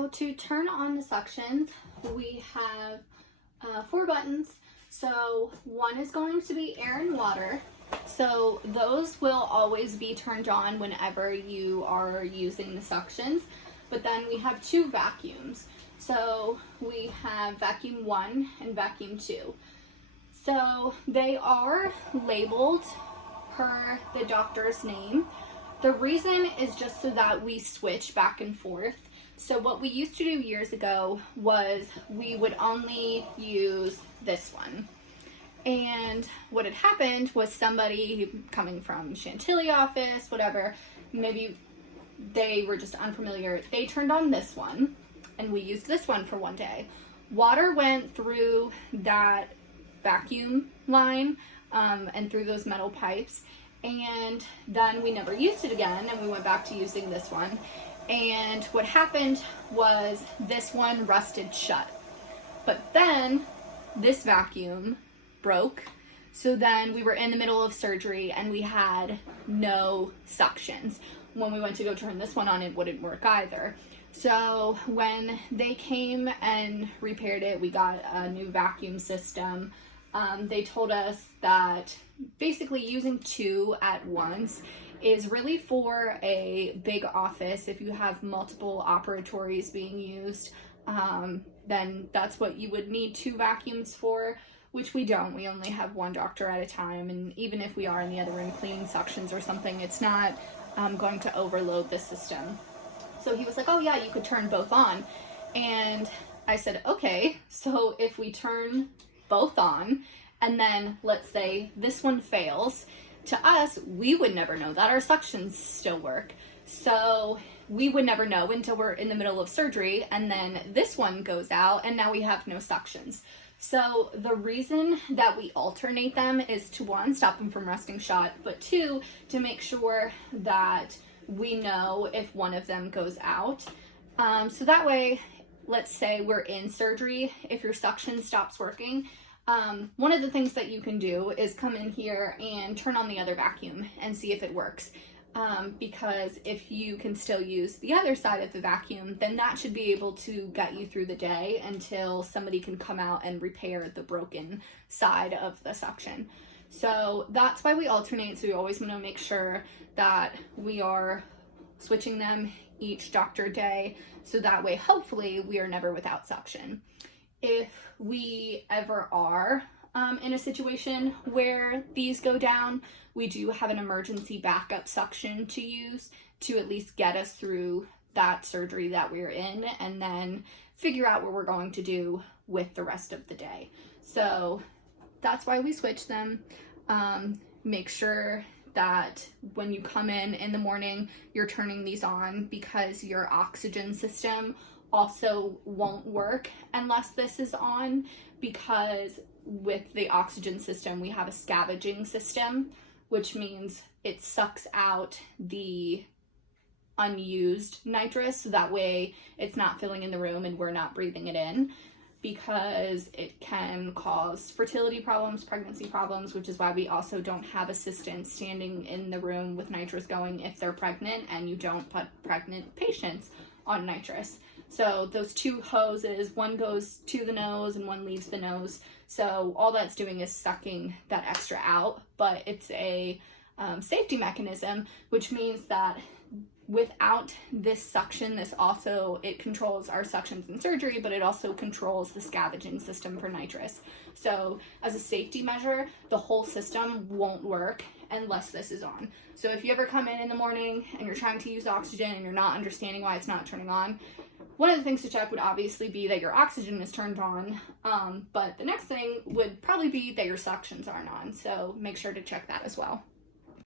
So to turn on the suctions, we have 4 buttons. So one is going to be air and water. So those will always be turned on whenever you are using the suctions. But then we have 2 vacuums. So we have vacuum 1 and vacuum 2. So they are labeled per the doctor's name. The reason is just so that we switch back and forth. So what we used to do years ago was we would only use this one. And what had happened was somebody coming from Chantilly office, whatever, maybe they were just unfamiliar. They turned on this one and we used this one for one day. Water went through that vacuum line and through those metal pipes, and then we never used it again and we went back to using this one. And what happened was this one rusted shut, but then this vacuum broke. So then we were in the middle of surgery and we had no suctions. When we went to go turn this one on, it wouldn't work either. So when they came and repaired it, we got a new vacuum system. They told us that basically using 2 at once is really for a big office. If you have multiple operatories being used, then that's what you would need 2 vacuums for, which we don't. We only have 1 doctor at a time, and even if we are in the other room cleaning suctions or something, it's not going to overload the system. So he was like, oh yeah, you could turn both on. And I said, okay, so if we turn both on, and then let's say this one fails, to us, we would never know that. Our suctions still work. So we would never know until we're in the middle of surgery, and then this one goes out and now we have no suctions. So the reason that we alternate them is to, 1, stop them from rusting shut, but 2, to make sure that we know if one of them goes out. So that way, let's say we're in surgery, if your suction stops working, one of the things that you can do is come in here and turn on the other vacuum and see if it works. Because if you can still use the other side of the vacuum, then that should be able to get you through the day until somebody can come out and repair the broken side of the suction. So that's why we alternate. So we always want to make sure that we are switching them each doctor day, so that way hopefully we are never without suction. If we ever are in a situation where these go down, we do have an emergency backup suction to use to at least get us through that surgery that we're in, and then figure out what we're going to do with the rest of the day. So that's why we switch them. Make sure that when you come in the morning, you're turning these on, because your oxygen system also won't work unless this is on, because with the oxygen system we have a scavenging system, which means it sucks out the unused nitrous, so that way it's not filling in the room and we're not breathing it in, because it can cause fertility problems, pregnancy problems, which is why we also don't have assistants standing in the room with nitrous going if they're pregnant, and you don't put pregnant patients on nitrous. So those 2 hoses, one goes to the nose and one leaves the nose. So all that's doing is sucking that extra out, but it's a safety mechanism, which means that without this suction, it controls our suctions in surgery, but it also controls the scavenging system for nitrous. So as a safety measure, the whole system won't work unless this is on. So if you ever come in the morning and you're trying to use oxygen and you're not understanding why it's not turning on, one of the things to check would obviously be that your oxygen is turned on, but the next thing would probably be that your suctions aren't on. So make sure to check that as well.